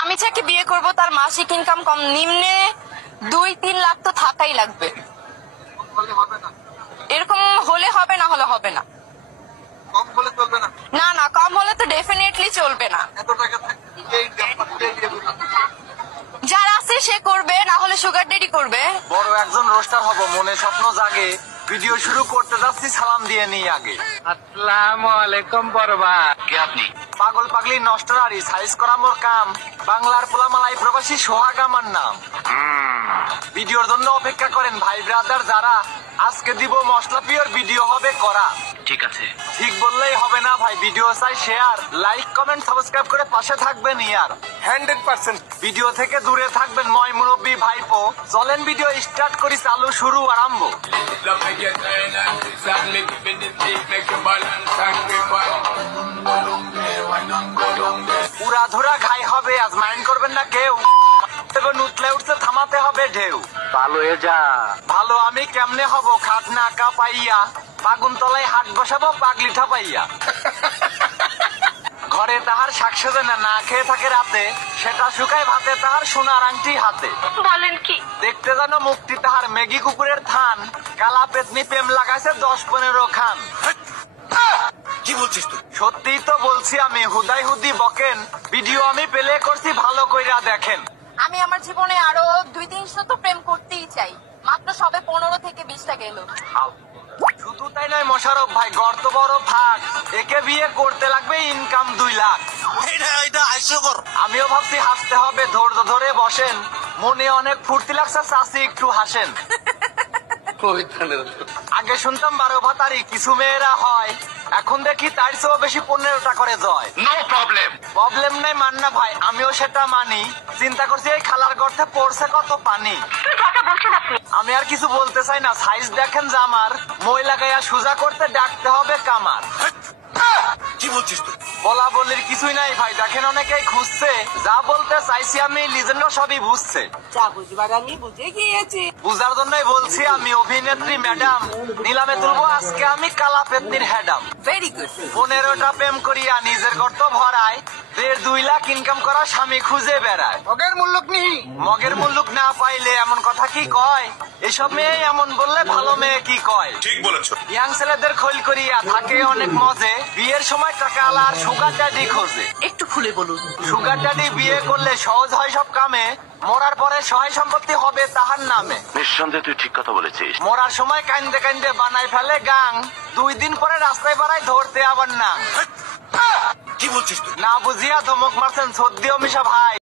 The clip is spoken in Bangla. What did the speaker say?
আমি যাকে বিয়ে করব তার মাসিক ইনকাম কম নিম্নে 2-3 লাখ তো থাকাই লাগবে। এরকম হলে হবে, না হলে হবে না। কম হলে চলবে না? না না, কম হলে তো ডেফিনেটলি চলবে না। এত টাকা যার আছে সে করবে, না হলে সুগার ডেডি করবে। বড় একজন রোস্টার হব মনে স্বপ্ন জাগে, ভিডিও শুরু করতে যাচ্ছি সালাম দিয়ে নিই আগে। আসসালামু আলাইকুম বরবা। কে আপনি? পাগল পাগলি নষ্টরারি সাইজ করা মোর কাম, বাংলার পোলামালাই প্রবাসী সোহাগ আমার নাম। ভিডিওর জন্য অপেক্ষা করেন ভাই ব্রাদার যারা, আজকে দিব মশলা পিওর ভিডিও হবে করা। ঠিক আছে, ঠিক বললেই হবে না ভাই, ভিডিও চাই শেয়ার, লাইক কমেন্ট সাবস্ক্রাইব করে পাশে থাকবেন ইয়ার 100%। ভিডিও থেকে দূরে থাকবেন ময় মুরব্বী ভাইপো। চলেন ভিডিও স্টার্ট করি, চালু শুরু আরম্ভ। পুরা ধরা ঘাই হবে আজ, মাইন্ড করবেন না কেউ, উতলে উঠতে থামাতে হবে ঢেউ। ভালো হয়ে যা। ভালো আমি কেমনে হব খাট না কা পাইয়া, বাগুন তলায় হাট বসাবো পাগলি ঠাপাইয়া। ঘরে তাহার শাক সেজে না খেয়ে থাকে রাতে, সেটা শুকায় ভাতে তাহার সোনার আংটি হাতে। বলেন কি? দেখতে যেন মুক্তি তাহার মেঘি কুকুরের থান, কালা পেতনি প্রেম লাগাইছে 10-15 খান। কি বলছিস তুই? সত্যিই তো বলছি আমি, হুদাই হুদি বকেন, ভিডিও আমি পেলে করছি ভালো কইরা দেখেন। আমি আমার জীবনে আরো 2-300 তো প্রেম করতেই চাই, মাত্র সবে 15 থেকে 20টা গেল। শুধু তাই নয় মোশারফ ভাই, গর্ত বড় ফাঁক, একে বিয়ে করতে লাগবে ইনকাম 2 লাখ। এটা হাস্যকর। আমিও ভাবছি হাসতে হবে, ধৈর্য ধরে বসেন, মনে অনেক ফুর্তি লাগছে চাষি একটু হাসেন। আগে শুনতাম 12 ভাতারি কিছু মেয়েরা হয়, এখন দেখি তার চেয়েও বেশি 15টা করে জয়। No problem. প্রবলেম নাই মান্না ভাই, আমিও সেটা মানি, চিন্তা করছি এই খালার গর্তে পড়ছে কত পানি। আমি আর কিছু বলতে চাই না, সাইজ দেখেন জামার, মই লাগাইয়া সুজা করতে ডাকতে হবে কামার। কি বলছিস তুই? বলা বলির কিছুই নাই ভাই, দেখেন অনেকেই খুঁজছে, যা বলতে চাইছি আমি লিজেন্ড সবই বুঝছে। যা বুঝবার আমি বুঝে গিয়েছি। বুঝার জন্যই বলছি আমি অভিনেত্রী ম্যাডাম, নিলামে তুলবো আজকে আমি কালা পেতনির হ্যাডাম। Very good. 15টা প্রেম করিয়া নিজের গর্ত ভরায়, 1.5-2 লাখ ইনকাম করা স্বামী খুঁজে বেড়ায়। মগের মূল্যক নেই। মগের মুল্লুক না পাইলে এমন কথা কি কয়, এসব মেয়ে এমন বললে ভালো মেয়ে কি কয়। ঠিক বলেছো। ইয়াং ছেলেদের খৈল করিয়া থাকে অনেক মজে, বিয়ের সময় টাকা আলা আর সুগার ড্যাডি খোঁজে। একটু খুলে বলুন। সুগার ড্যাডি বিয়ে করলে সহজ হয় সব কামে, মরার পরে সহায় সম্পত্তি হবে তাহার নামে। নিঃসন্দেহে তুই ঠিক কথা বলেছিস। মরার সময় কান্দে কান্দে বানাই ফেলে গাং, 2 দিন পরে রাস্তায় বাড়ায় ধরতে আবার না। কি বলছিস তুই? না বুঝিয়া ধমক মারছেন সদ্য মিশা ভাই।